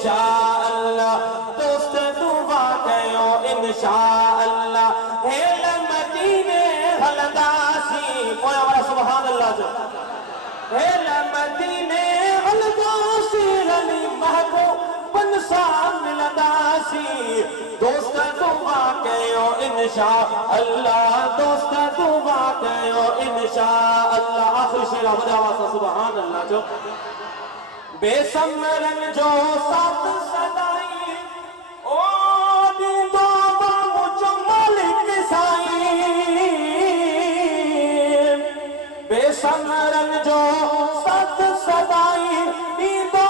इंशाअल्लाह दोस्त दुआ कयो इंशाअल्लाह हेल मदीने हलदासी पोया वाला सुभान अल्लाह जो हेल मदीने हलदासी रली महबूबन सा मिलदासी दोस्त दुआ कयो इंशाअल्लाह दोस्त दुआ कयो इंशाअल्लाह आखिरी शेर वॾा आवाज़ सुभान अल्लाह जो बेसमरन जो साथ सदाई ओ दीदो मुझो मालिक साईं बेसमरन जो साथ सदाई दीदो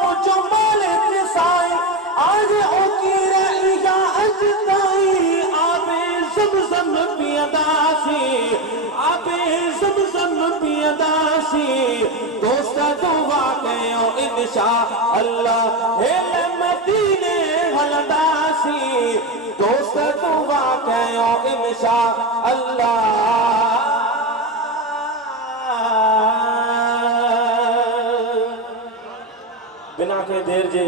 मुझो मालिक साईं आज ओकीर इजा अजदाई आबे ज़मज़म पियदासी आबे ज़मज़म पियदासी दोस्त दुआ कयो इंशाअल्लाह हेल मदीने हलदासी दोस्त दुआ कयो इंशाअल्लाह बिना के देर जे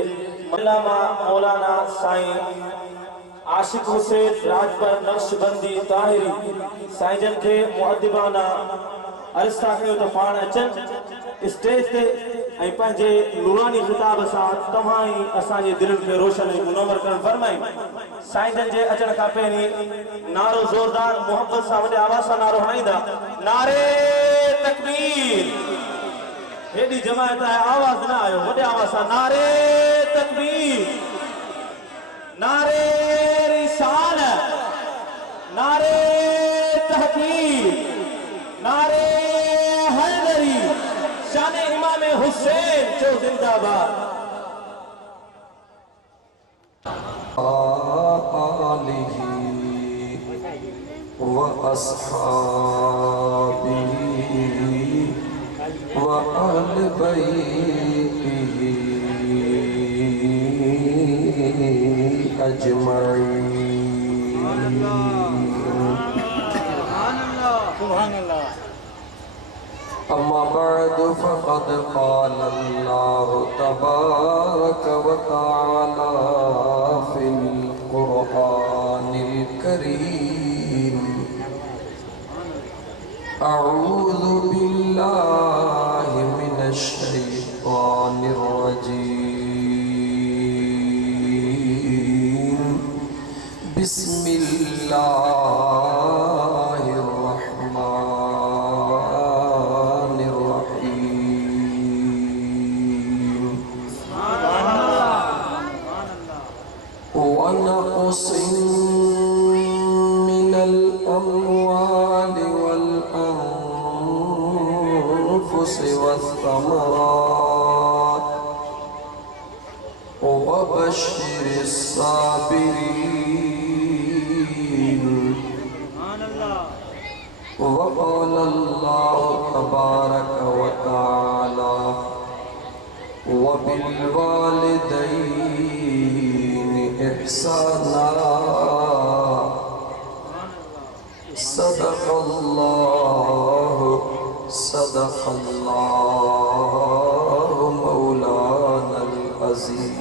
मौलाना साईं आशिक हुसैन राजपर नक्शबंदी ताहिरी साईं जन के मुअद्दिबाना अर्ज़ कयो तो पाण अचन स्टेज ते पंहिंजे नूरानी खिताब सां तमाही असांजे दिलनि खे रोशन ऐं मुनव्वर करण फरमाई साईं जन जे अचण खां पहिरीं नारो ज़ोरदार मोहब्बत सां वॾे आवाज़ सां नारो हणाईंदा नारे तकबीर हेॾी जमायत आहे आवाज़ न आयो वॾे आवाज़ सां नारे तकबीर नारे रिसालत नारे तहकीर नारे हैदरी शान इमाम हुसैन जो जिंदाबाद आलिही व अस्हाबिही व अहल बैतिही अजमईन सुभान अल्लाह अम्मा बाद फ़क़द क़ाल अल्लाहु तबारक व तआला फ़िल क़ुरआनिल करीम अऊज़ु बिल्लाहि मिनश शैतानिर रजीम बिस्मिल्लाहिर रहमानिर रहीम व नक़सिन मिनल अम्वालि वल अनफुसि वस्समरात व बश्शिरिस साबिरीन वक़ाल अल्लाहु तबारक व तआला वबिल वालिदैनि इहसाना सदक़ल्लाहु मौलानल अज़ीम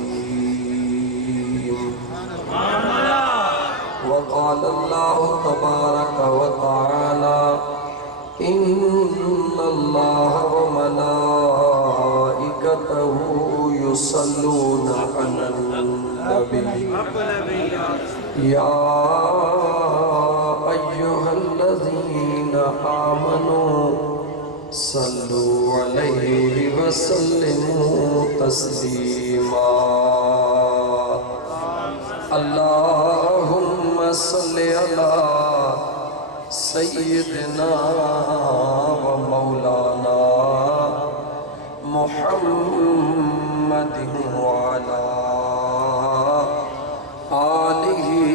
वक़ाल अल्लाहु तबारक व तआला इन्नल्लाह व मलाइकतहु युसल्लूना अलन नबी या अय्युहल्लज़ीना आमनू सल्लु अलैहि व सल्लिमू तस्लीमा अल्लाहुम्मा सल्लि अला सय्यिदना व मौलाना मुहम्मदिन व अला आलिही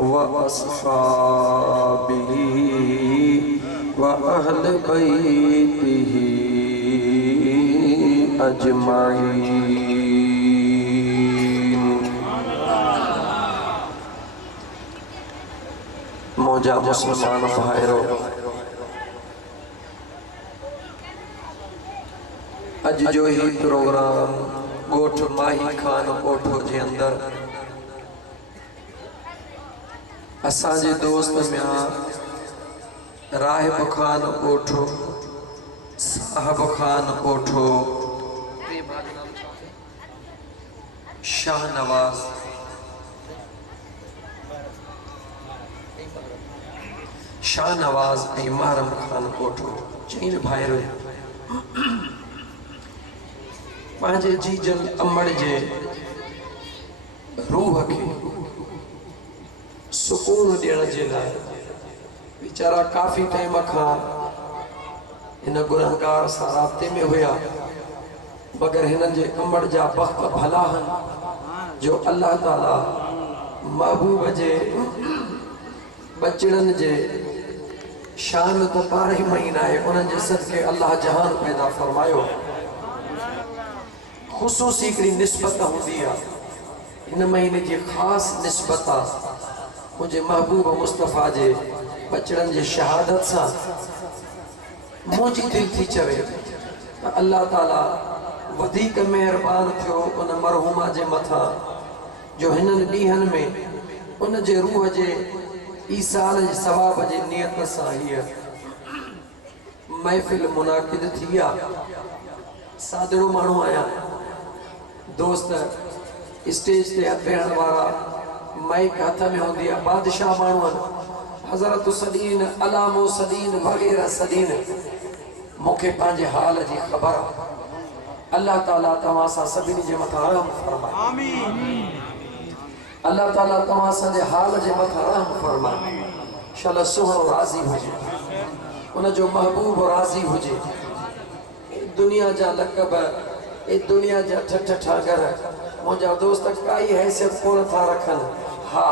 व अस्हाबिही व अहल बैतिही अजमईन। मौजा मुसलमान भाइरो अज जो ही प्रोग्राम गोठ माही खान कोठो जे अंदर असांजे दोस्त में राहिब खान कोठो साहब खान कोठो शाहनवाज शाहनवाज ऐं महरम खान कोठो चईन भाइर पंहिंजे जीजन अमड़ जे रूह खे सुकून ॾियण जे लाइ वीचारा काफ़ी टाइम खां हिन गुनहगार सां राब्ते में हुया, मगर हिननि जे अमड़ जा वक़्त भला आहिनि जो अल्लाह ताला महबूब जे बचड़नि जे शान त 12 महीना आहे, उन्हनि जे सदके अल्लाह जहान पैदा फरमायो। ख़ुसूसी हिकिड़ी निस्बत हूंदी आहे, हिन महीने जी ख़ासि निस्बत आहे मुंहिंजे महबूब मुस्तफ़ा जे बचड़नि जी शहादत सां मुंहिंजी दिलि थी चवे त अल्लाह ताला वधीक महिरबान थियो उन मरहूमा जे मथां जो हिननि ॾींहंनि में उन जे रूह जे ईसाल जे सवाब जे नियत सां हीअ महफ़िल मुनाक़िद थी आहे। सादड़ो माण्हू आहियां, दोस्त स्टेज ते वेहण वारा, माइक हथ में हूंदी आहे, बादशाह माण्हू आहिनि, हज़रत सदीन अलामो सदीन वग़ैरह सदीन। मूंखे पंहिंजे हाल जी ख़बर आहे। अल्लाह ताला तव्हां सां सभिनी जे मथां रहम फरमाए। अल्लाह ताला तव्हां असांजे हाल जे मथां रहम फरमाए। इंशाअल्लाह सुहिणो राज़ी हुजे, उन जो महबूब राज़ी हुजे। दुनिया जा लक़ब ए दुनिया जा ठठ ठागर मुंहिंजा दोस्त काई हैसियत कोन था रखनि। हा,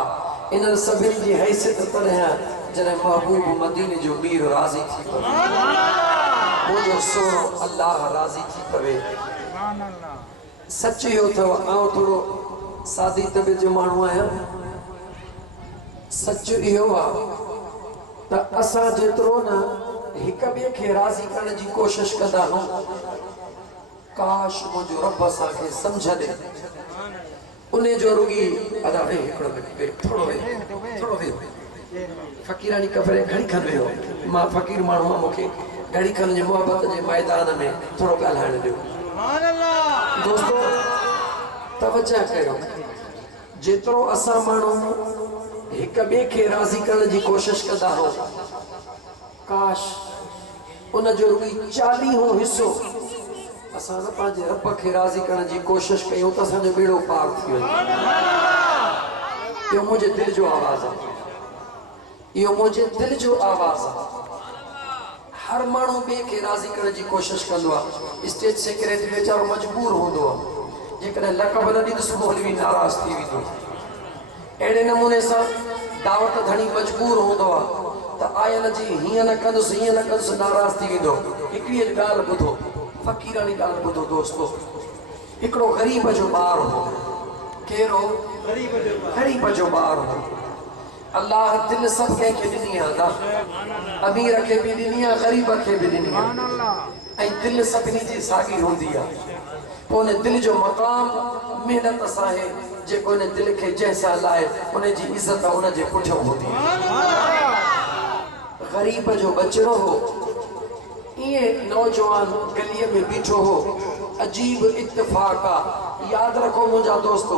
इन्हनि सभिनी जी हैसियत तॾहिं जॾहिं महबूब मदीने जो मीर राज़ी थी पवे, मुंहिंजो सोनो अल्लाह राज़ी थी पवे। सच इहो अथव, आउं थोरो सादी तबियत जो माण्हू आहियां। सच इहो आहे त असां जेतिरो न हिक ॿिए खे राज़ी करण जी कोशिश कंदा आहियूं, काश मुंहिंजो रब असांखे सम्झ ॾे। उन जो रुगी अदा वे हिकिड़ो मिनट थोरो वे फ़क़ीरानी कफरे घड़ी खन वियो। मां फ़क़ीर माण्हू आहियां, मूंखे घड़ी खन जे मोहबत जे मैदान में थोरो ॻाल्हाइण ॾियो। दोस्तो तवजह कयो, जेतिरो असां माण्हू हिक ॿिए खे राज़ी करण जी कोशिश कंदा आहियूं, काश उन जो रुगी 40 हिसो असां न पंहिंजे रब खे राज़ी करण जी कोशिश कयूं त असांजो बेड़ो पार थी वञे। इहो मुंहिंजे दिलि जो आवाज़ आहे, इहो मुंहिंजे दिलि जो आवाज़ आहे। हर माण्हू ॿिए खे राज़ी करण जी कोशिश कंदो आहे। स्टेज सेक्रेटरी वीचारो मजबूर हूंदो आहे, जेकॾहिं लक़ब न ॾींदुसि मौलवी नाराज़ थी वेंदो। अहिड़े नमूने सां दावत धणी मजबूर हूंदो आहे त आयल जी हीअं न कंदुसि हीअं न कंदुसि नाराज़ थी वेंदो। हिकिड़ी ॻाल्हि ॿुधो, फ़क़ीरानी ॻाल्हि ॿुधो दोस्तो। हिकिड़ो ग़रीब जो ॿारु हो। कहिड़ो? ग़रीब जो ॿारु हो। अल्लाह दिलि सभु कंहिंखे ॾिनी आहे ना, अमीर खे बि ॾिनी आहे, ग़रीब खे बि ॾिनी आहे, ऐं दिलि सभिनी जी साॻी हूंदी आहे। पोइ उन दिलि जो मक़ाम महिनत सां आहे, जेको उन दिलि खे जंहिंसां लाहे उन जी इज़त उन जे पुठियां हूंदी आहे। ग़रीब जो बचिड़ो हो, ईअं नौजवान गलीअ में बीठो हो। अजीब इत्तिफ़ाक़ आहे। यादि रखो मुंहिंजा दोस्तो,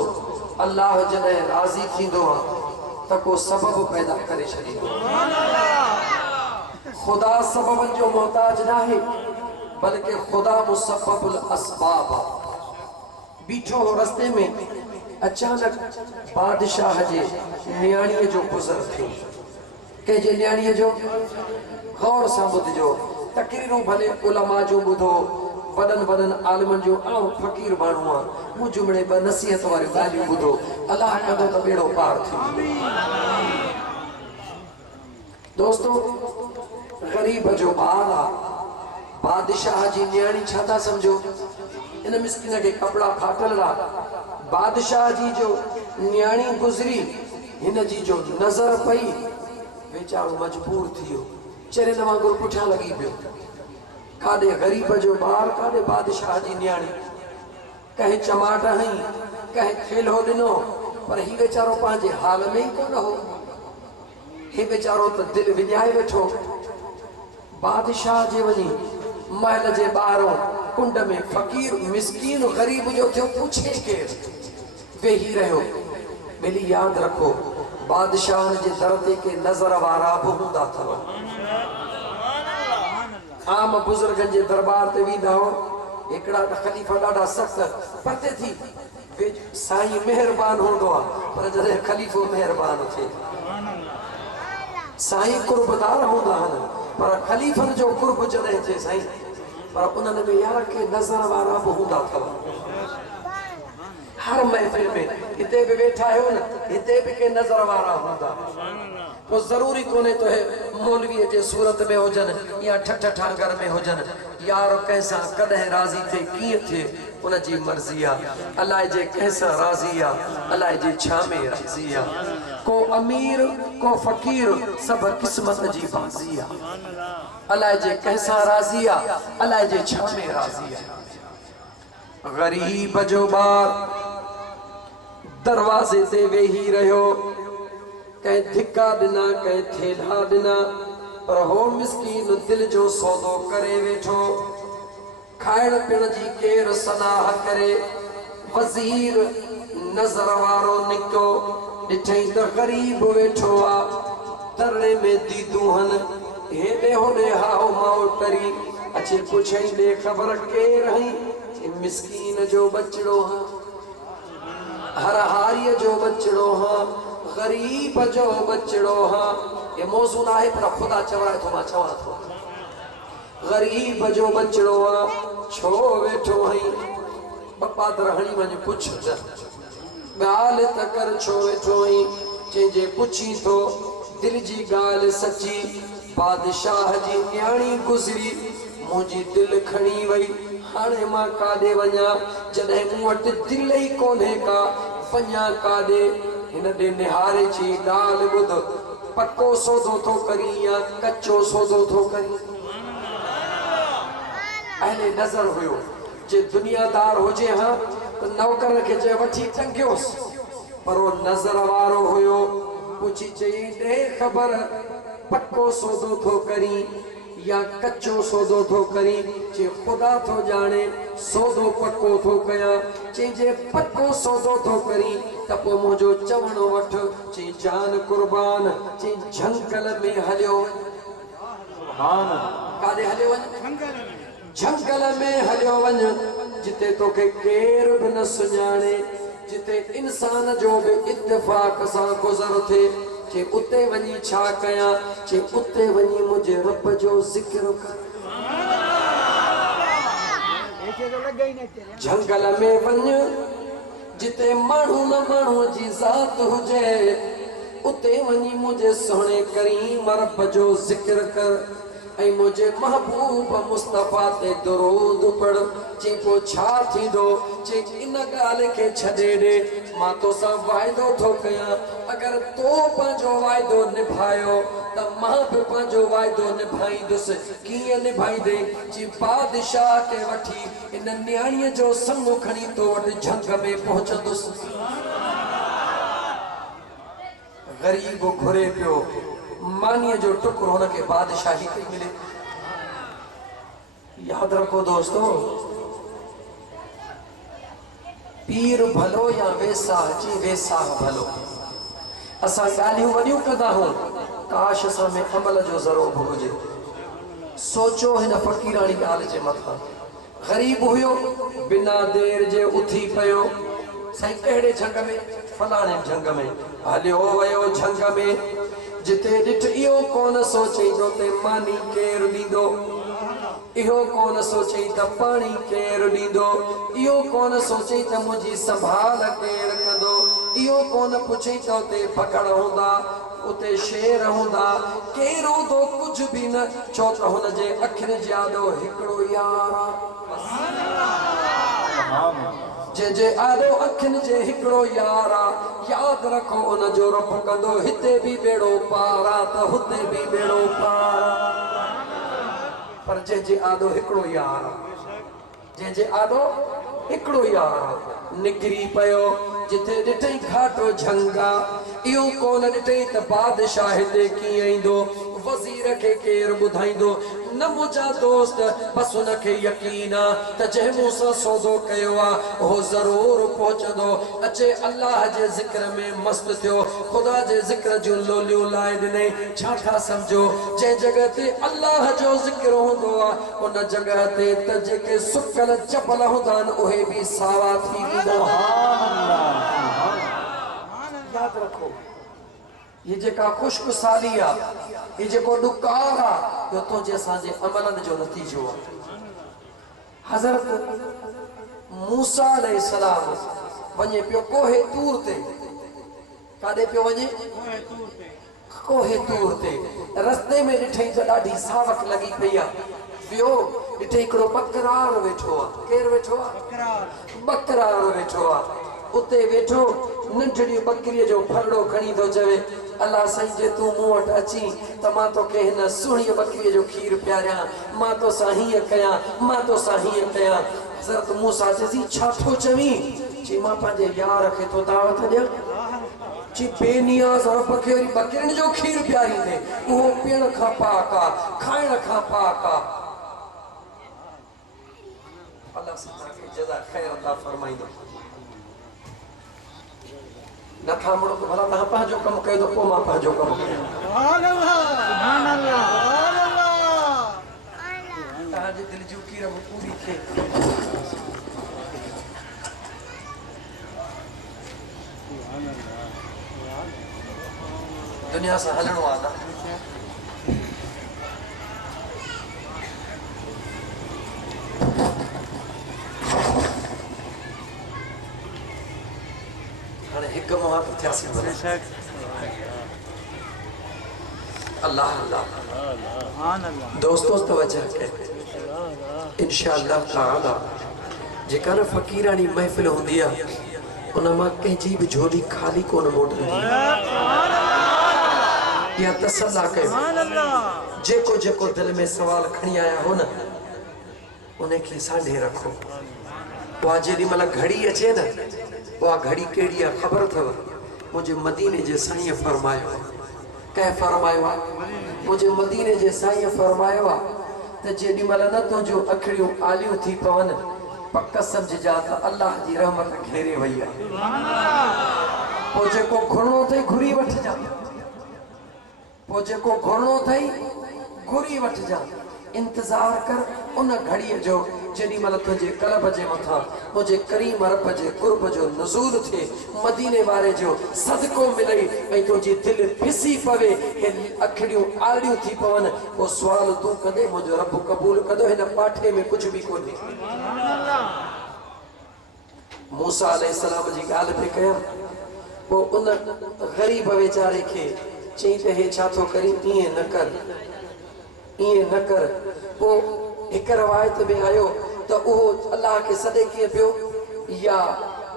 अल्लाह जॾहिं राज़ी थींदो आहे त को सबब पैदा करे छॾींदो। ख़ुदा सबबनि जो मोहताज न आहे, बल्कि ख़ुदा मुसब्बबुल असबाब आहे। बीठो हो रस्ते में, अचानक बादशाह जे न्याणीअ जो गुज़र थियो। कंहिंजे न्याणीअ जो? गौर सां ॿुधिजो। तकरीरूं भले उलमा जो ॿुधो, वॾनि आलिमनि जो, आउं फ़क़ीर माण्हू आहियां, मूं जुमिड़े ॿ नसीहत वारियूं ॻाल्हियूं ॿुधो। अलाह कंदो त बेड़ो पार थी। दोस्तो, ग़रीब जो ॿारु आहे, बादशाह जी न्याणी छा था सम्झो? इन मिस्किन खे कपिड़ा फाटल आहे। बादशाह जी जो न्याणी गुज़री, हिन जी जो नज़र पई, वीचारो मजबूर थी वियो, चरियनि वांगुरु पुठियां लॻी पियो। काॾे ग़रीब जो ॿारु, काॾे बादशाह जी न्याणी। कहीं चमाट हई कहीं खेलो ॾिनो पर ही वेचारो पंहिंजे हाल में ही कोन हो ही वेचारो त दिल विञाए वेठो बादशाह जे वञी महल जे ॿाहिरों कुंड में फ़कीर मिस्कीन ग़रीब जो थियो पुछे केर वेही रहियो मिली याद रखो बादशाह जे दर ते के नज़र वारा बि हूंदा अथव आम बुजुर्गनि जे दरबार ते वेंदा हो हिकिड़ा त ख़लीफ़ा ॾाढा सख़्त परते थी साईं महिरबान हूंदो आहे पर जॾहिं ख़लीफ़ो महिरबान थिए साईं कुर्बदार हूंदा आहिनि पर ख़लीफ़नि जो कुर्ब जॾहिं थिए साईं पर उन्हनि में यार के नज़र वारा बि हूंदा अथव हर महफ़िल में हिते बि वेठा आहियो न हिते बि के नज़र वारा हूंदा पोइ ज़रूरी कोन्हे तो मौलवीअ जे सूरत में हुजनि या ठठ ठांगर में हुजनि यार कंहिंसां कॾहिं राज़ी थिए कीअं थिए उनजी मर्ज़ी आहे अलाए जे कंहिंसां राज़ी आहे अलाए जे छा में राज़ी आहे को अमीर को फ़कीर सभु क़िस्मत जी बाज़ी आहे अलाए जे कंहिंसां राज़ी आहे अलाए जे छा में राज़ी आहे ग़रीब जो ॿार दरवाज़े ते वेही रहियो कहीं धिक्का ॾिना कहीं थेला ॾिना पर हो मिस्कीन दिल जो सौदो करे वेठो खाइण पीअण जी केर सलाह करे वज़ीर नज़र वारो निकितो ॾिठई त ग़रीब वेठो आहे दरणे में दीदू हन हेॾे होॾे हाओ माओ टरी अचे पुछई ॾे ख़बर केर हई मिस्कीन जो बचड़ो हा हर हारीअ जो बचड़ो हा ग़रीब जो बचड़ो हा ये मौज़ू ना है पर खुदा चवराए थो मां चवां थो ग़रीब जो बचड़ो हा छो वेठो हई पप्पा दरहणी वञ पुछ ॻाल्हि त कर छो वेठो हई जंहिंजे पुछी थो दिल जी ॻाल्हि सची बादशाह जी न्याणी गुज़री मुंहिंजी दिल खणी वई हाणे मां काॾे वञा जॾहिं मूं वटि दिल ई कोन्हे का वञा काॾे हिन ॾे निहारे जी ॻाल्हि ॿुध पक्को सौदो थो करी या कच्चो सौदो थो करी अहले नज़र हुयो जे दुनियादार हुजे हा त नौकर खे चए वठी टंगियोसि पर वो नज़र वारो हुयो पुछी चई ॾे ख़बर पक्को सौदो थो करी या कच्चो सौदो थो करी जे खुदा थो जाने सौदो पक्को थो कयां जे पक्को सौदो थो करी त पोइ मुंहिंजो चवणो वठ चई जान कुर्बान चई झंगल में हलियो काॾे हलियो वञ झंगल में हलियो वञ जिते तोखे केर बि न सुञाणे जिते इंसान जो बि इत्तेफ़ाक़ सां गुज़र थिए जे उते वञी छा कयां जे उते वञी मुंहिंजे रब जो ज़िक्र कर झंगल में वञ जिते माण्हू न माण्हू जी ज़ात हुजे उते वञी मुंहिंजे सुहिणे करीम रब जो ज़िक्र कर ऐं मुंहिंजे महबूब मुस्तफ़ा ते दुरूद पढ़ चई पोइ छा थींदो चई इन ॻाल्हि खे छॾे ॾे मां तोसां वाइदो थो कयां अगरि तो पंहिंजो वाइदो निभायो त मां बि पंहिंजो वाइदो निभाईंदुसि कीअं निभाईंदे चई बादशाह खे वठी इन न्याणीअ जो संग खणी तो वटि झंग में पहुचंदुसि ग़रीब घुरे पियो मानीअ जो टुकड़ो हुनखे बादशाही कई मिले याद रखो दोस्तो पीर भलो या वेसाह जी वेसाह भलो असां ॻाल्हियूं वॾियूं कंदा हूं काश असां में अमल जो ज़रो बि हुजे सोचो हिन फ़क़ीराणी ॻाल्हि जे मथां ग़रीब हुयो बिना देर जे उथी पियो साईं कहिड़े झंग में फलाणे झंग में हलियो वियो झंग में जिते ॾिठ इहो कोन सोचींदो ते मानी केरु ॾींदो इहो कोन सोचई त पाणी केरु ॾींदो इहो कोन सोचई त मुंहिंजी संभाल केरु कंदो इहो कोन पुछई त उते पकड़ हूंदा उते शेर हूंदा केरु हूंदो कुझु बि न छो त हुनजे अखियुनि जाॾो हिकिड़ो यार जे आॾो अखियुनि जे हिकिड़ो यार आहे यादि रखो उनजो रब कंदो हिते बि बेड़ो पार आहे त हुते बि बेड़ो पार पर जंहिंजे आॾो हिकिड़ो यार आहे जंहिंजे आॾो हिकिड़ो यार निकिरी पियो जिथे ॾिठई घाटो झंगा इहो कोन ॾिठई त बादशाह हिते कीअं ईंदो वज़ीर खे केरु ॿुधाईंदो न मुंहिंजा दोस्त बसि हुनखे यकीन आहे त जंहिं मूं सां सौदो कयो आहे उहो ज़रूर पहुचंदो अचे अल्लाह जे ज़िक्र में मस्त थियो ख़ुदा जे ज़िक्र जूं लोलियूं लाए ॾिनई छा था सम्झो जंहिं जॻह ते अल्लाह जो ज़िक्र हूंदो आहे उन जॻह ते त जेके सुकल चपल हूंदा आहिनि उहे बि सावा थी वेंदा यादि रखो ये जेका खुश्क साली आहे ये जेको ॾुकार आहे इहो तुंहिंजे असांजे अमलनि जो नतीजो आहे हज़रत मूसा अलैहिस्सलाम वञे पियो कोहे तूर ते काॾे पियो वञे कोहे तूर ते रस्ते में ॾिठई त ॾाढी सावक लॻी पई आहे वियो ॾिठई हिकिड़ो बकरार वेठो आहे केरु वेठो आहे बकरार वेठो आहे उते वेठो नंढड़ी बकरीअ जो फरड़ो खणी थो चवे अल्लाह साईं जे तूं मूं वटि अची त मां तोखे हिन सुहिणी बकरीअ जो खीर पियारियां मां तोसां हीअं कयां मां तोसां हीअं कयां हज़रत मूसा चयसि छा थो चवीं चई मां पंहिंजे यार खे थो दावत ॾियां चई बेनियाज़ रब खे वरी बकरियुनि जो खीर पियारींदे उहो पीअण खां पाक आहे खाइण खां पाक आहे अल्लाह सां तव्हांखे जज़ा ख़ैर अता फरमाईंदो नथा मुड़ो तो भला तव्हां पंहिंजो कमु कयो त पोइ मां पंहिंजो कमु कयां तव्हांजी दिलि जूं कीरम पूरी थिए दुनिया सां हलणो आहे न हिकु मुहात थियासीं अल्लाह अल्लाह दोस्तों तवज्जो कयो इंशाअल्लाह ताला जेका न फ़कीरानी महफ़िल हूंदी आहे उन मां कंहिंजी बि झोली खाली कोन मोटंदी या तसल्ला कयो जेको जेको दिलि में सवाल खणी आया हो न उनखे सांढे रखो उहा जेॾी महिल घड़ी अचे न उहा घड़ी कहिड़ी आहे ख़बर अथव मुंहिंजे मदीने जे साईं फरमायो कंहिं फरमायो आहे मुंहिंजे मदीने जे साईं फरमायो आहे त जेॾी महिल न तुंहिंजूं अखिड़ियूं आलियूं थी पवनि पक सम्झिजा त अल्लाह जी रहमत घेरे वई आहे पोइ जेको घुरणो अथई घुरी वठिजां पोइ जेको घुरणो अथई घुरी वठिजां इंतज़ार कर उन घड़ीअ जो जेॾी महिल तुंहिंजे कल्ब जे मथां मुंहिंजे करीम रब जे कुर्ब जो नुज़ूल थिए मदीने वारे जो सदको मिलई ऐं तुंहिंजी दिलि फिसी पवे अखिड़ियूं आड़ियूं थी पवनि पोइ सुवाल तूं कंदे मुंहिंजो रब क़बूल कंदो हिन पाठे में कुझु बि कोन्हे मूसा अलैहिस्सलाम जी ॻाल्हि पे कयमि पोइ उन ग़रीब वीचारे खे चई त हे छा थो करी ईअं न कर पोइ हिकु रवायत में आयो त उहो अल्लाह खे सॾे कीअं पियो या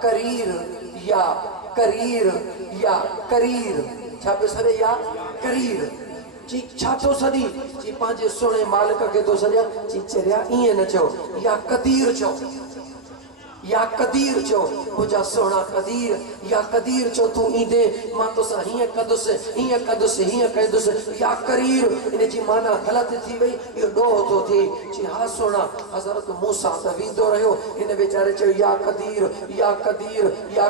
करीर या करीर या करीर छा पियो सॾे या करीर जी छा थो सॾी जी पंहिंजे सुहिणे मालिक खे थो सॾियां जी चरिया ईअं न चओ या कदीर चओ या कदीर चओ मुंहिंजा सुहिणा कदीर या कदीर चओ तूं ईंदे मां तोसां हीअं कंदुसि हीअं कंदुसि या करीर इन जी माना ग़लति थी वई इहो ॾोह थो थिए जी हा सुहिणा हज़रत मूसा त वेंदो रहियो हिन वीचारे चयो या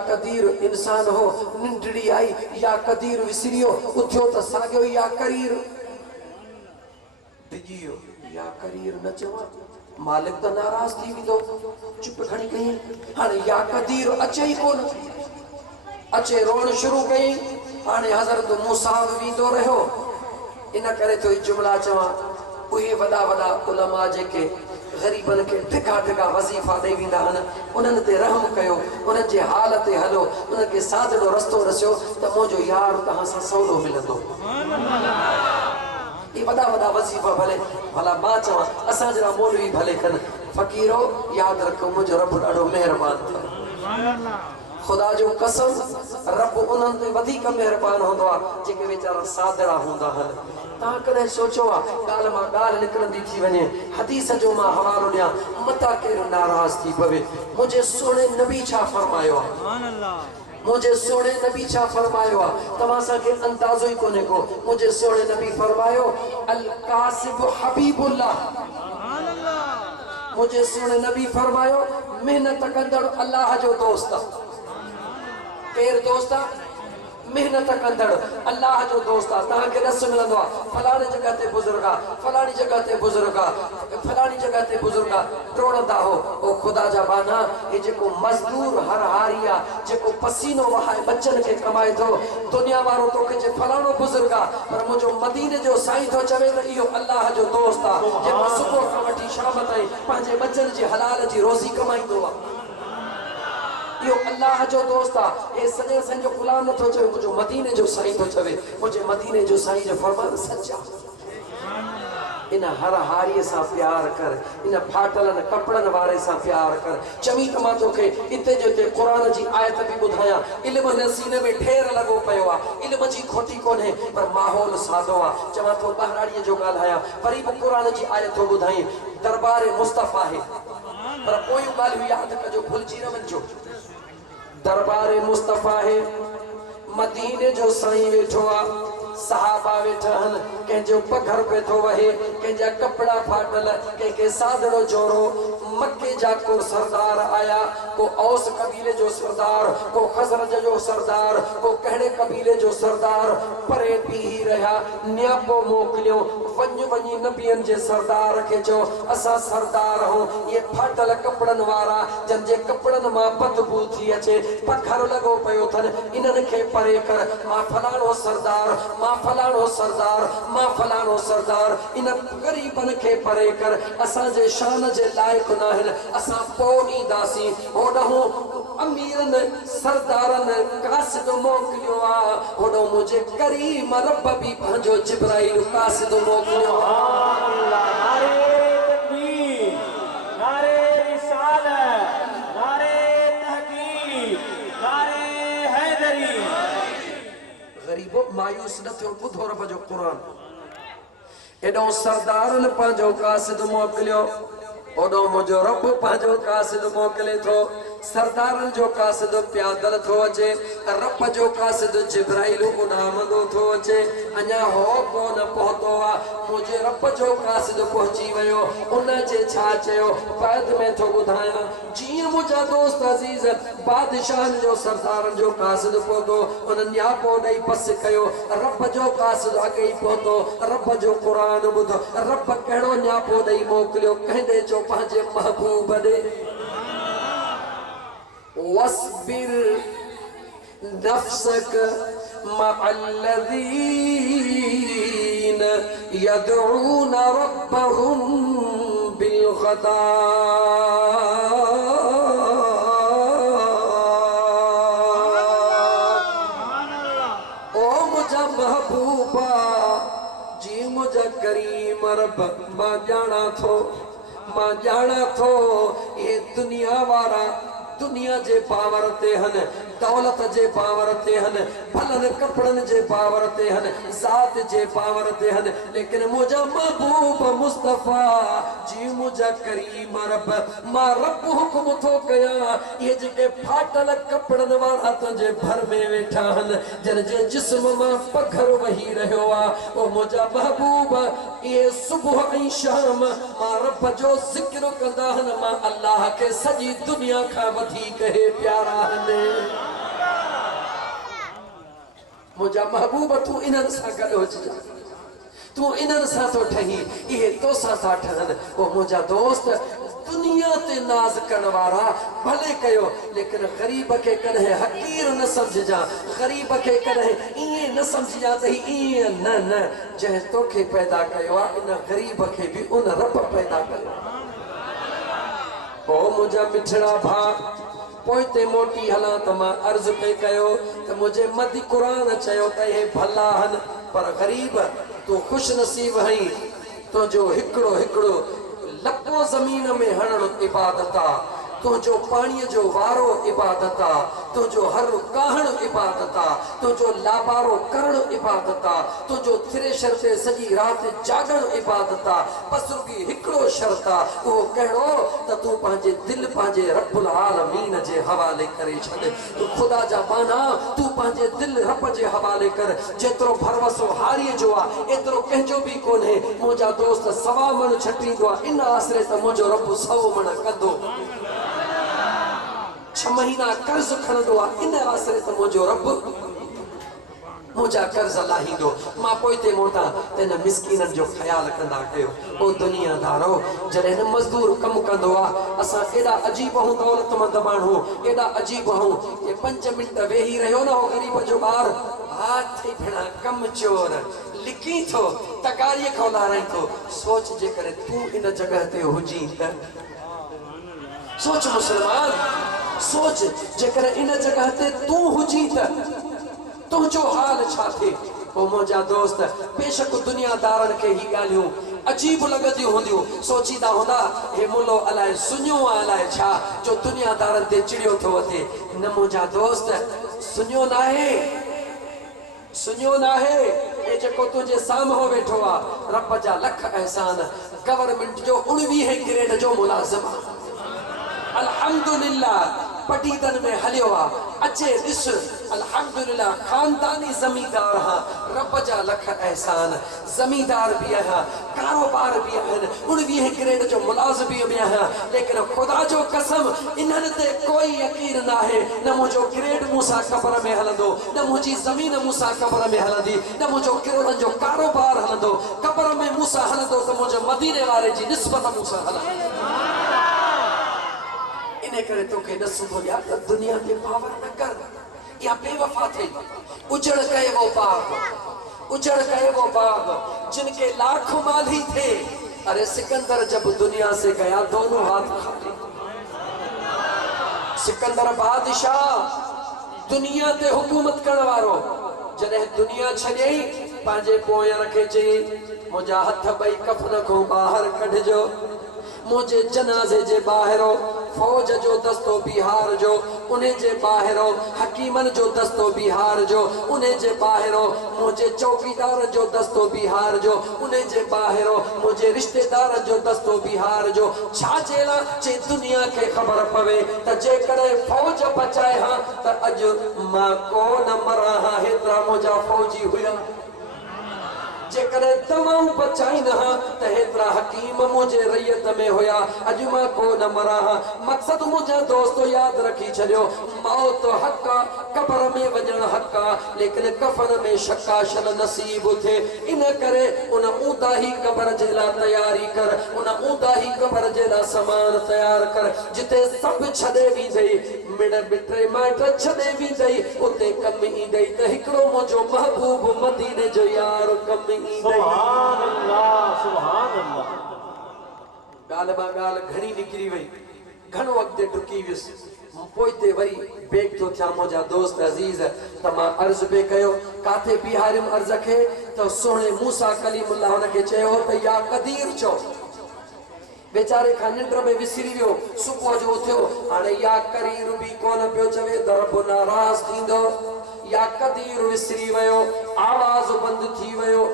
कदीर इंसान हो निंडड़ी आई या कदीर विसरियो उथियो त साॻियो या करीर डिॼी वियो या करीर न चवां मालिक तो नाराज थी वेंदो चुप खणी कई हाणे या कदीर अचे ई कोन अचे रोण शुरू कई हाणे हज़रत मूसा वेंदो रहियो इन करे तो जुमला चवां उहे वॾा वॾा उलमा जेके ग़रीबन खे ढिघा ढिघा वज़ीफ़ा ॾेई वेंदा आहिनि उन्हनि ते रहम कयो उन्हनि जे हाल ते हलो उनखे सादड़ो रस्तो रसियो त मुंहिंजो यार तव्हां सां सवलो मिलंदो वॾा वॾा वज़ीफ़ा भले भला मां चवां असां जहिड़ा मौलवी भले कनि फ़क़ीरो यादि रखो मुंहिंजो रब ॾाढो महिरबानी खुदा जो कसम रब उन्हनि ते वधीक मेहरबान हूंदो आहे जेके वीचारा सादड़ा हूंदा आहिनि। तव्हां कॾहिं सोचियो आहे ॻाल्हि मां ॻाल्हि निकिरंदी थी वञे हदीस जो मां हवालो ॾियां मता केरु नाराज़ थी पवे। मुंहिंजे सोणे नबी छा फरमायो आहे, मुझे सोने नबी छा फरमायो आहे तव्हां सां अंदाज़ो ई कोन्हे को। मुझे सोने नबी फरमायो अल कासिब हबीबुल्लाह। मुझे सोने नबी फरमायो मेहनत कंदड़ अल्लाह जो दोस्त आहे। केर दोस्त आहे? मेहनत कंदड़ अल्लाह जो दोस्त आहे। तव्हांखे रस मिलंदो आहे फलाणी जगह ते बुजुर्ग आहे, फलाणी जगह ते बुजुर्ग आहे, फलाणी जगह ते बुजुर्ग आहे, टोड़ंदा हो ओ खुदा जा बाना हे जेको मजदूर हर हारी आहे जेको पसीनो वहाए बच्चन खे कमाए थो दुनिया वारो तोखे जे फलाणो बुजुर्ग आहे पर मुंहिंजो मदीने जो साईं थो चवे त इहो अल्लाह जो दोस्त आहे जेको सुबुह खां वठी शाम ताईं पंहिंजे बच्चन जी हलाल जी रोज़ी कमाईंदो आहे। यो अल्लाह जो दोस्त आहे। ए सॼे संजो गुलाम नथो चवे मुंहिंजो मदीने जो साईं थो चवे मुंहिंजे मदीने जो साईं जो फरमान सच आहे। इन हर हारीअ सां प्यार कर, इन फाटलनि कपड़नि वारे सां प्यार कर। चवी त मां तोखे हिते जो हिते क़ुर जी आयत बि ॿुधायां इल्म हिन सीने में ढेर लॻो पियो आहे इल्म जी खोटी कोन्हे पर माहौल सादो आहे। चवां थो ॿाहिराड़ीअ जो ॻाल्हायां वरी बि क़ुर जी आयत थो ॿुधाई दरबार मुस्तफ़ा आहे पर पोयूं ॻाल्हियूं यादि कजो भुलिजी न वञिजो। दरबार मुस्तफ़ा है मदीने जो साईं वेठो आहे सहाबा वेठा आहिनि कंहिंजो पघर पे थो वहे कंहिंजा कपड़ा फाटल कंहिंखे सादड़ो जोड़ो। मके जा को सरदार आया को औस कबीले जो सरदार को खज़रज जो सरदार को कहिड़े कबीले जो सरदार परे बीही रहिया नियापो मोकिलियो वञ वञी नबियनि जे सरदार खे चयो असां सरदार आहियूं इहे फाटल कपड़नि वारा जंहिंजे कपड़नि मां बदबू थी अचे पघर लॻो पियो अथनि इन्हनि खे परे कर। मां फलाणो सरदार मां फलाणो सरदार मां फलाणो सरदार इन ग़रीबनि खे परे कर असांजे शान जे लाइक़ न आहिनि असां पोइ ईंदासीं। होॾो अमीरनि सरदारनि कासिद मोकिलियो आहे होॾो मुंहिंजे करीम रब बि पंहिंजो जिब्राइल कासिद मोकिलियो गरीबो मायूस न थियो ॿुधो रब जो क़ुर एॾो सरदारनि पंहिंजो कासिद मोकिलियो ओॾो मुंहिंजो रब पंहिंजो कासिद मोकिले थो। सरदारनि जो कासिद प्यादल थो अचे रब जो कासिद जिब्राइल उॾामंदो थो अचे अञा हो कोन पहुतो आहे मुंहिंजे रब जो कासिद पहुची वियो उन जे छा चयो बैद में थो ॿुधायां। जीअं मुंहिंजा दोस्त अज़ीज़ बादशाहनि जो सरदारनि जो कासिद पहुतो उन नियापो ॾेई पस कयो रब जो कासिद अॻे ई पहुतो। रब जो क़ुर ॿुधो रब कहिड़ो नियापो ॾेई मोकिलियो कंहिं चो पंहिंजे महबूब ॾे वस्बिर नफ्सक मअल्लज़ीन यदऊन रब्बहुम बिलगदा ओ मुझा महबूबा जी मुझा करीम रब मां ॼाणा थो ये दुनिया वारा दुनिया जे पावर ते हन दौलत जे पावर ते हन भलनि कपड़नि जे पावर ते हन ज़ात जे पावर ते हन लेकिन मुंहिंजा महबूब मुस्तफ़ा जी मुंहिंजा करीम रब मां रब हुकुम थो कयां इहे जेके फाटल कपड़नि वारा तुंहिंजे भर में वेठा आहिनि जिन जे जिस्म मां पघर वही रहियो आहे ओ मुंहिंजा महबूब इहे सुबुह ऐं शाम मां रब जो ज़िक्र कंदा आहिनि मां अल्लाह खे सॼी दुनिया खां वधीक हे प्यारा आहिनि। मुंहिंजा महबूब तूं इन्हनि सां गॾु हुजि तूं इन्हनि सां थो ठही इहे तोसां था ठहनि ओ मुंहिंजा दोस्त दुनिया ते नाज़ करण वारा भले कयो लेकिन ग़रीब खे कॾहिं हक़ीर न समझजां ग़रीब खे कॾहिं ईअं न समझजां त ईअं न जंहिं तोखे पैदा कयो आहे इन ग़रीब खे बि उन रब पैदा कयो। ओ मुंहिंजा मिठड़ा भाउ पोइ ते मोटी हलां त मां अर्ज़ु पे कयो त मुंहिंजे मदी क़ुर चयो त हे भला आहिनि पर ग़रीब तूं ख़ुशि नसीब आहीं तुंहिंजो हिकिड़ो लपो ज़मीन में हणणु इबादत आहे तुझो पानी जो वारो इबादत आ, तुझो हर कहण इबादत आ, तुझो लाबारो करण इबादत आ, तुझो थ्रेशर ते सजी रात जागण इबादत आ। बस रुगी हिकड़ो शर्त आ, वो कहणो त तू पंहिंजे दिल पंहिंजे रब्बुल आलमीन जे हवाले करे छॾ। तू खुदा जा बाना तू पंहिंजे दिल रब जे हवाले कर। जेतिरो भरवसो हारीअ जो आ एतिरो कंहिंजो बि कोन्हे। मुंहिंजा दोस्त सवा मण छटींदो आ, इन आसरे त मुंहिंजो रब 100 मण कंदो। 6 महीना कर्ज खणंदो आहे, इन आसरे त मुंहिंजो रब मुंहिंजा कर्ज लाहींदो। मां पोइते मोटां त हिन मिसकीननि जो ख़्यालु कंदा कयो। ओ दुनियादारो, जॾहिं हिन मज़दूर कमु कंदो आहे असां एॾा अजीब ऐं दौलतमंद माण्हू एॾा अजीब ऐं 5 मिंट वेही रहियो न हो ग़रीब जो ॿार हाथ भेणा कमु चोर लिकी थो तकारीअ खां लाराई थो। सोच जेकर तूं इन जॻह ते हुजी त सोच मुसलमान, सोच जेकर इन जगह ते तू हुजी त तुझो हाल छा थे। ओ मुंहिंजा दोस्त, बेशक दुनियादारनि खे ही ॻाल्हियूं अजीब लॻंदियूं हूंदियूं। सोचींदा हूंदा हे मुल्लो अलाए सुञो आहे अलाए छा जो दुनियादारनि ते चिड़ियो थो वठे। न मुंहिंजा दोस्त, सुञो नाहे, सुञो नाहे। हे जेको तुंहिंजे साम्हूं वेठो आहे रब जा लख एहसान। गवर्नमेंट जो 19 ग्रेड जो मुलाज़िम आहे, अल्हम्दुलिल्लाह पटीदन में हलियो आ। अचे ॾिस अल्हम्दुलिल्लाह खानदानी ज़मींदार हां, रब जा लख एहसान। ज़मींदार भी आहियां, कारोबार भी आहिनि, 19 ग्रेड जो मुलाज़िम भी आहियां। लेकिन खुदा जो कसम इन्हनि ते कोई यकीन न आहे। न मुंहिंजो ग्रेड मूंसां क़ब्र में हलंदो, न मुंहिंजी ज़मीन मूंसां क़ब्र में हलंदी, न मुंहिंजो किरोड़नि जो कारोबार हलंदो। क़ब्र में मूंसां हलंदो त मुंहिंजे मदीने वारे जी निस्बत मूंसां हलंदी। इन करे तोखे ॾसूं या त दुनिया ते पावर न कर, या बेवफा थे। उजड़ कए वो बाग, उजड़ कए वो बाग जिनके लाख माली थे। अरे सिकंदर जब दुनिया से गया दोनों हाथ खाली। सिकंदर बादशाह दुनिया ते हुकूमत करण वारो जॾहिं दुनिया छॾियई पंहिंजे पोयन खे चई मुंहिंजा हथ 2 कफन खां ॿाहिरि कढिजो। मुझे जनाजे जे ॿाहिरो फौज जो दस्तो बिहार जो, उन्हें जे ॿाहिरो हकीमन जो दस्तो बिहार जो, उन्हें जे ॿाहिरो मुझे चौकीदार जो दस्तो बिहार जो, उन्हें जे ॿाहिरो मुझे रिश्तेदार जो दस्तो बिहार जो। छा चेला चे दुनिया के ख़बर पवे त जेकॾहिं फौज बचाए हां त अॼु मां कोन मरा हां। हेतिरा मुंहिंजा फौजी हुया। जेकॾहिं तमामु बचाई न हा त हेतिरा हकीम मुंहिंजे रैयत में हुया। अॼु मां कोन मरा हा। मक़सदु मुंहिंजा दोस्तो यादि रखी छॾियो, मौत हक़ आ, क़ब्र में वञण हक़ आ, लेकिन कफ़न में शकाशल नसीब थे। इन करे उन ऊंदाही क़ब्र जे लाइ तयारी कर, उन ऊंदाही क़ब्र जे लाइ सामान तयार कर जिते सभु छॾे वेंदई, मिड़ मिटे माइट छॾे वेंदई, उते कम ईंदई त हिकिड़ो मुंहिंजो महबूब मदीने जो यार कम सुभान अल्लाह, सुभान अल्लाह। ॻाल्हि मां ॻाल्हि घणी निकिरी वई, घणो अॻिते डुकी वियुसि। पोइते वरी बेग थो थिया मुंहिंजा दोस्त अज़ीज़ त मां अर्ज़ पे कयो काथे बिहारियुमि अर्ज़ खे त सोणे मूसा कलीमुल्लाह हुनखे चयो त या क़दीर चओ। बेचारे खां निंड में विसरी वियो। सुबुह जो उथियो, हाणे या करीर बि कोन पियो चवे त रब नाराज़ थींदो। या कदीर विसरी वियो, आवाज़ बंदि थी वियो।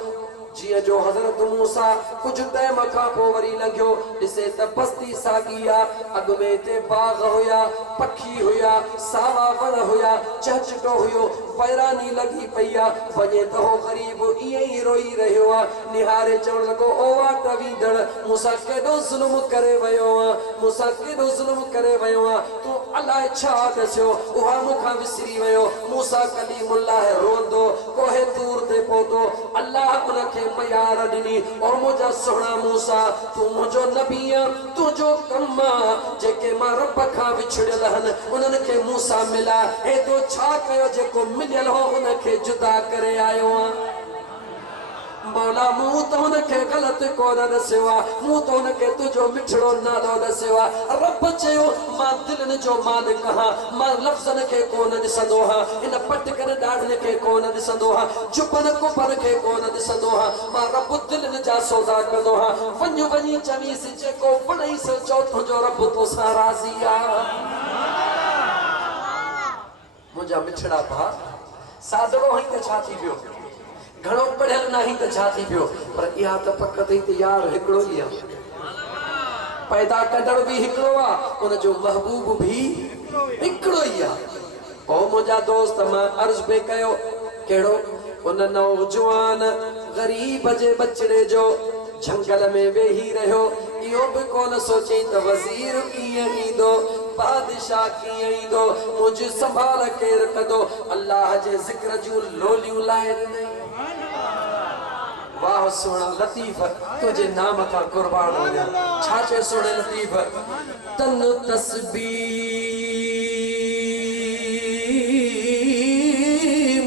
जिया जो हज़रत मूसा कुछ टाइम खां पोइ वरी लॻियो ॾिसे त बस्ती साॻी आहे। अॻु में हिते बाग़ हुया, पखी हुया, सावा वण हुया, चहचटो हुयो, वैरानी लॻी पई आहे। वञे त हो ग़रीब ईअं ई रोई रहियो आहे। निहारे चवण लॻो ओ वाट वींदड़, मूंसां केॾो ज़ुल्म करे वियो आहे, मूंसां केॾो ज़ुल्म करे वियो आहे। तूं अलाए छा ॾसियो, उहा मूंखां विसरी वियो। मूसा कलीमुल्लाह रोंदो कोहे तूर ते पहुतो। अल्लाह उनखे मयार ॾिनी, और मुंहिंजा सुहिणा मूसा तूं मुंहिंजो नबी आहे, तुंहिंजो कम आहे। जेके मां रब खां विछड़ियल आहिनि उन्हनि खे मूसा मिला। हे तो छा कयो जेको मिलियल हो उनखे जुदा करे आयो आहे। मौला मूं तो उनखे ग़लति कोन ॾसेवा, मूं तो उनखे तुंहिंजो मिठड़ो नालो ॾसेवा। रब चयो मां दिलनि जो मालिक आहियां, मां लफ़्ज़नि खे कोन ॾिसंदो आहियां, इन पटकनि ॾाढनि खे कोन ॾिसंदो आहियां, चुपनि कुपर खे कोन ॾिसंदो आहियां, मां रब दिलनि जा सौदा कंदो आहियां। वञ वञी चवीसि जेको वणईसि चओ तुंहिंजो रब तोसां राज़ी आहे। मुंहिंजा मिठड़ा भाउ सादड़ो हई त छा थी पियो, घणो पढ़ियल न ही त छा थी पियो, पर इहा त पक अथई त यार हिकिड़ो ई आहे, पैदा कंदड़ बि हिकिड़ो आहे, उनजो महबूब बि हिकिड़ो ई आहे। ओ मुंहिंजा दोस्त मां अर्ज़ पे कयो कहिड़ो, उन नौजवान ग़रीब जे बचड़े जो झंगल में वेही रहियो, इहो बि कोन सोचई त वज़ीर कीअं ईंदो, बादशाह कीअं ईंदो, मुंहिंजी संभाल केरु कंदो। अल्लाह जे ज़िक्र जूं लोलियूं लाइ ॾिनई। वाह सोना लतीफ़ तुझे नाम का कुर्बान हो जा। छा चए सोने लतीफ़, तन तस्बीह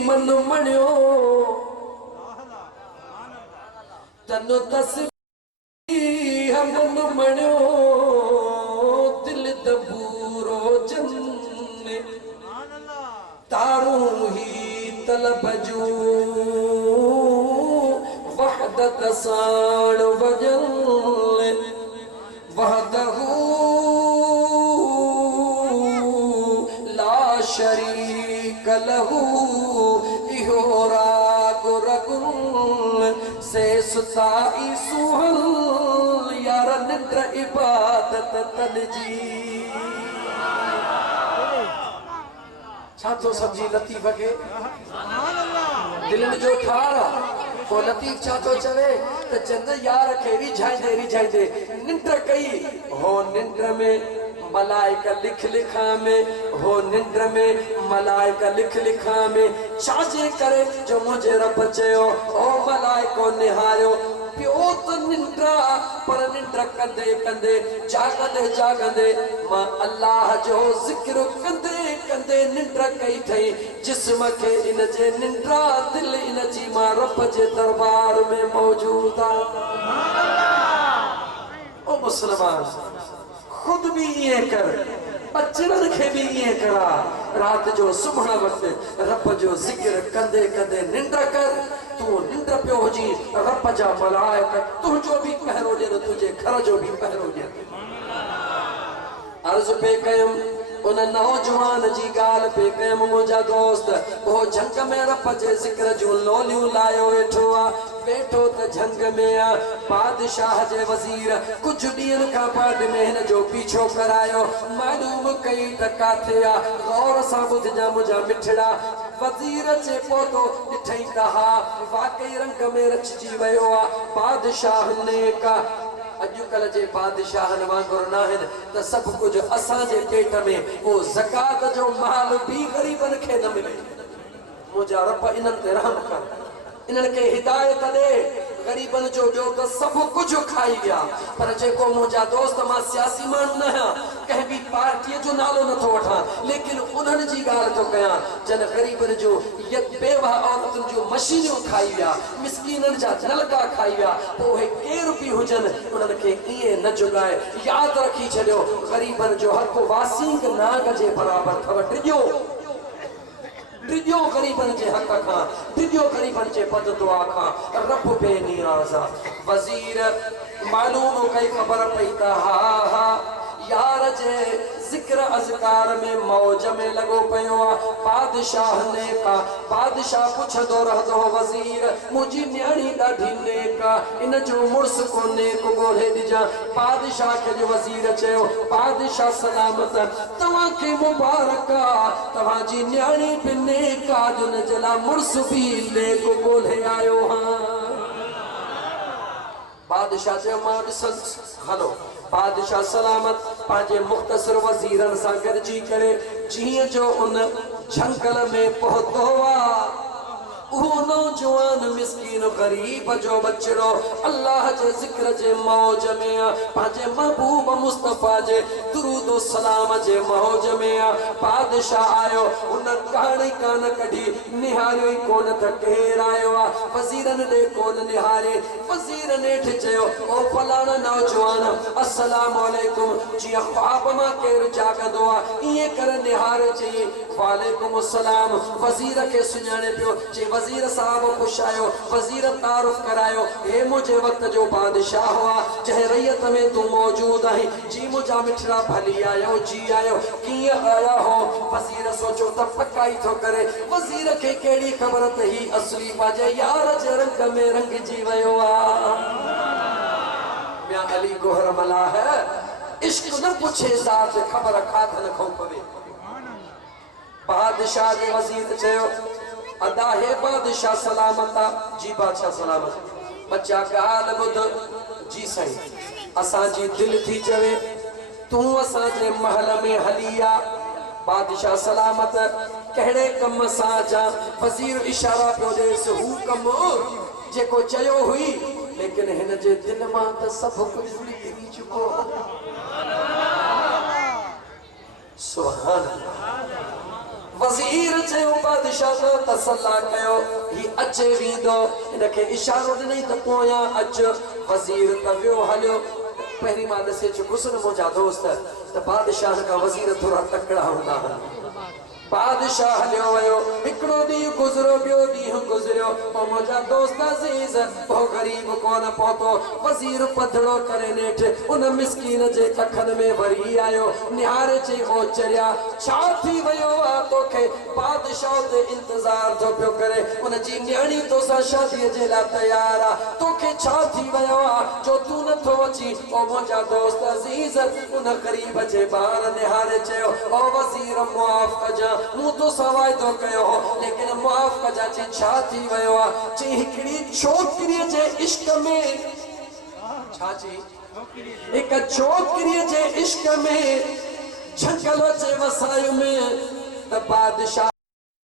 मन मणियो, तन तस्बीह मन मणियो, दिल दबूरो जन्ने तारूं ही तलब जूं वहदत साण वजल वहदहू ला शरीक लहू, इहो राग रगुल से सुताई सुहल, यार निद्र इबादत तनजी। छा तो समझी लतीफ़ के दिलनि जो ठार को लतीफ़ छा तो चवे त चंद यार खे रिझाईंदे रिझाईंदे निंड कई, हो निंड में मलाइका लिख लिखा में, हो निंड में मलाइका लिख लिखा में, छाजे करे जो मुझे रब चयो ओ मलाइको निहारियो पियो त निंड्रा, पर निंड कंदे कंदे जागंदे जागंदे मां अल्लाह जो ज़िक्र कंदे कंदे निंड कई थई, जिस्म खे इन जे निंड्रा, दिल इन जी मां रब जे दरबार में मौजूद आहे। ओ मुसलमान खुद भी ये कर, बच्चन खे भी ये करा, रात जो सुबह वक्त रब जो जिक्र कंदे कंदे निंड कर, तू निंड पियो हुजी, रब जा मलाइका तुझो भी पहरो ॾियनि, तुझे घर जो भी पहरो ॾियनि। अर्ज़ पे कयम उन नौजवान जी ॻाल्हि पे कयम मुंहिंजा दोस्त, ओ झंग में रब जे ज़िक्र जूं लोलियूं लायो वेठो आहे, वेठो त झंग में आ। बादशाह जे वज़ीर कुझु ॾींहंनि खां बाद में हिन जो पीछो करायो, मालूम कई त काथे आ, गौर सां ॿुधजा मुंहिंजा मिठड़ा। वज़ीर जे पौधो ॾिठई त हा वाकई रंग में रचिजी वियो आहे, बादशाह नेक आ। अॼुकल्ह जे बादशाहनि वांगुरु न आहिनि त सभु कुझु असांजे पेट में, उहो ज़कात जो माल बि ग़रीबनि खे न मिले। मुंहिंजा रब इन्हनि ते रहम कर, इन्हनि खे हिदायत ॾे, ग़रीबनि जो ॿियो त सभु कुझु खाई विया। पर जेको मुंहिंजा दोस्त, मां सियासी माण्हू न आहियां, कंहिं बि पार्टीअ जो नालो नथो वठां, लेकिन उन्हनि जी ॻाल्हि थो कयां जन ग़रीबनि जो बेवा औरतुनि जूं मशीनियूं खाई विया, मिसकीननि जा नलका खाई विया, पोइ उहे केर बि हुजनि उन्हनि खे ईअं न जुगाए। यादि रखी छॾियो, ग़रीबनि जो हक़ वासींग नाग जे बराबरि अथव। डिॼो ग़रीबनि जे हक़ खां, डिॼो ग़रीबनि जे बद दुआ खां, रब बेनियाज़ आहे। वज़ीर मालूम कई ख़बर पई त हा हा यार जे ज़िक्र अज़कार में मौज में लॻो पियो आहे। बादशाह नेक आहे, बादशाह पुछंदो रहंदो हो वज़ीर मुंहिंजी न्याणी ॾाढी नेक आहे, इन जो मुड़ुस को नेक ॻोल्हे ॾिजां। बादशाह खे वज़ीर चयो बादशाह सलामत, तव्हांखे मुबारक आहे, तव्हांजी न्याणी बि नेक आहे, उन जे लाइ मुड़ुस बि नेक ॻोल्हे आयो हां। बादशाह चयो मां ॾिसंदुसि, हलो। बादशाह सलामत पंहिंजे मुख़्तसिर वज़ीरनि सां गॾिजी करे जीअं जो उन झंगल में पहुतो आहे, उहो नौजवान मिस्कीन ग़रीब जो बचड़ो अल्लाह जे ज़िक्र जे मौज में पंहिंजे महबूब मुस्तफ़ा जे दुरूद सलाम जे मौज में। बादशाह आयो उन कहाणी कान कढी निहारियो ई कोन त केर आयो आ वज़ीरन दे कोन निहारे वज़ीर नेठ चयो ओ फलाना नौजवान अस्सलाम वालेकुम जिया ख्वाब मां केर जागदो आ इए कर निहारे चई वालेकुम अस्सलाम वज़ीर के सुञाणे पियो जे वज़ीर साहब खुश आयो वज़ीर तारुफ करायो हे मुझे वक्त जो बादशाह हुआ जह रैयत में तू मौजूद है जी मुझा मिठड़ा भली आयो जी आयो किए आया हो वज़ीर सोचो त पकाई तो करे वज़ीर के केड़ी खबर त ही असली बाजे यार जे रंग में रंग जी वयो आ मियां अली गोहर मला है इश्क न पूछे साथ खबर खाधन खो पवे बादशाह जे वज़ीर चयो अदा है बादशाह सलामत जी बादशाह सलामत बच्चा गाल बुध जी सही असा जी दिल थी चवे तू असा जे महल में हलिया बादशाह सलामत कहड़े कम सा जा वज़ीर इशारा पियो दे हू कम जेको चयो हुई लेकिन हिन जे दिल मां त सब कुछ निकरी चुको सुभान वज़ीर चयो बादशाह तो तसल्ला कयो ही अचे वींदो इनके इशारो ॾिनई त पोयां अच वज़ीर त वियो हलियो पहिरीं मां ॾिसे चुकुसि न मुंहिंजा दोस्त त बादशाह का वज़ीर थोड़ा तकड़ा हूंदा आहिनि बादशाह हलियो वयो हिकिड़ो ॾींहुं गुज़रियो ॿियो ॾींहुं गुज़रियो पोइ मुंहिंजा दोस्त अज़ीज़ पोइ ग़रीब कोन पहुतो वज़ीर पधड़ो करे नेठ उन मिस्कीन जे कखन में वरी आयो निहारे चई ओ चरिया छा थी वयो आहे तोखे बादशाह ते इंतज़ार थो पियो करे उन जी न्याणी तोसां शादीअ जे लाइ तयार आहे तोखे छा थी वयो आहे जो तूं नथो अची ओ मुंहिंजा दोस्त अज़ीज़ उन ग़रीब जे ॿार निहारे चयो ओ वज़ीर मुआफ़ कजां मूं तो सवाइ तो कयो लेकिन माफ़ कजा चे छा थी वयो आ चे हिकड़ी छोकरी जे इश्क में छा ची एक छोकरी जे इश्क में झंगल जे वसायो में त बादशाह